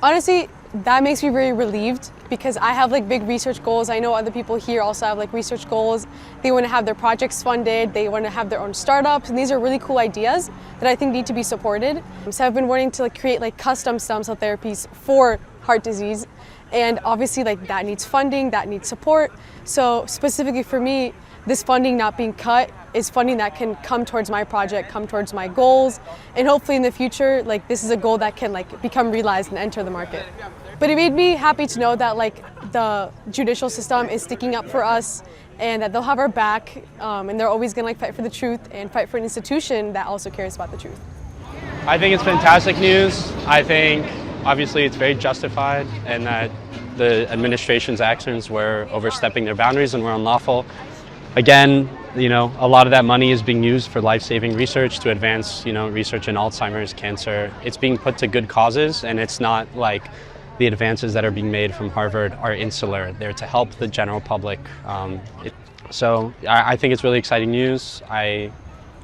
Honestly, that makes me very relieved because I have like big research goals. I know other people here also have like research goals. They want to have their projects funded, they want to have their own startups, and these are really cool ideas that I think need to be supported. So I've been wanting to like create like custom stem cell therapies for heart disease, and obviously like that needs funding, that needs support. So specifically for me, this funding not being cut is funding that can come towards my project, come towards my goals, and hopefully in the future, like this is a goal that can like become realized and enter the market. But it made me happy to know that like the judicial system is sticking up for us and that they'll have our back, and they're always gonna like fight for the truth and fight for an institution that also cares about the truth. I think it's fantastic news. I think obviously it's very justified and that the administration's actions were overstepping their boundaries and were unlawful. Again, you know, a lot of that money is being used for life-saving research to advance, you know, research in Alzheimer's, cancer. It's being put to good causes, and it's not like the advances that are being made from Harvard are insular. They're to help the general public. So I think it's really exciting news. I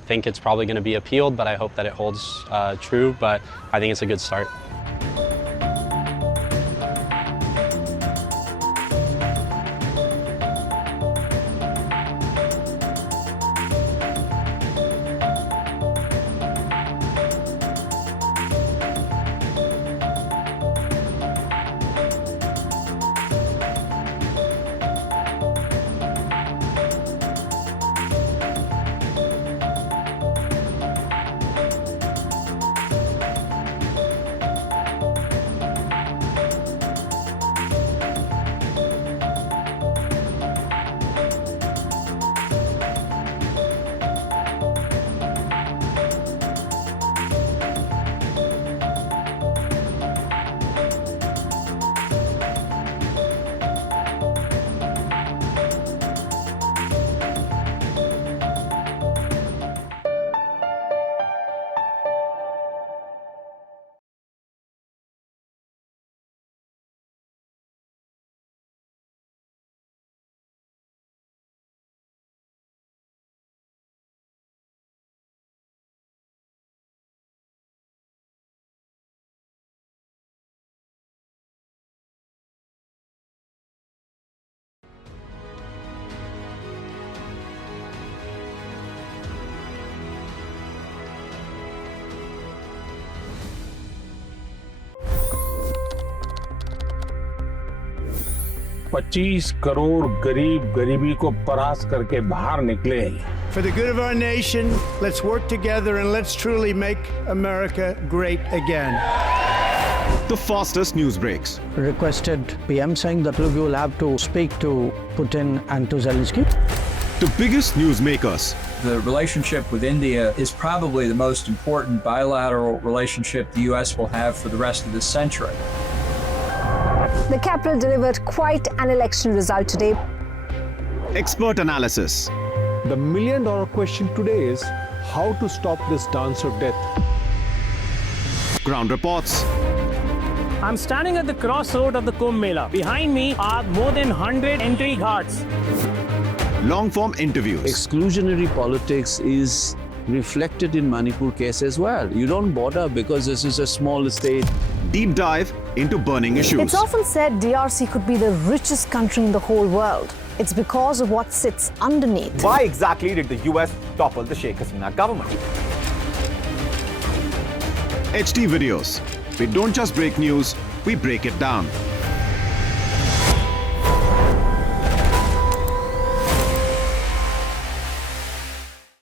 think it's probably going to be appealed, but I hope that it holds true. But I think it's a good start. $25 crore गरीब गरीबी को परास्त करके बाहर निकले। For the good of our nation, let's work together and let's truly make America great again. The fastest news breaks. Requested PM saying that look, you will have to speak to Putin and to Zelensky. The biggest newsmakers. The relationship with India is probably the most important bilateral relationship the U.S. will have for the rest of this century. The capital delivered quite an election result today. Expert analysis. The million-dollar question today is how to stop this dance of death. Ground reports. I'm standing at the crossroad of the Kumbh Mela. Behind me are more than 100 entry ghats. Long-form interviews. Exclusionary politics is reflected in Manipur case as well. You don't bother because this is a small state. Deep dive into burning issues. It's often said DRC could be the richest country in the whole world. It's because of what sits underneath. Why exactly did the US topple the Sheikh Hasina government? HT videos. We don't just break news, we break it down.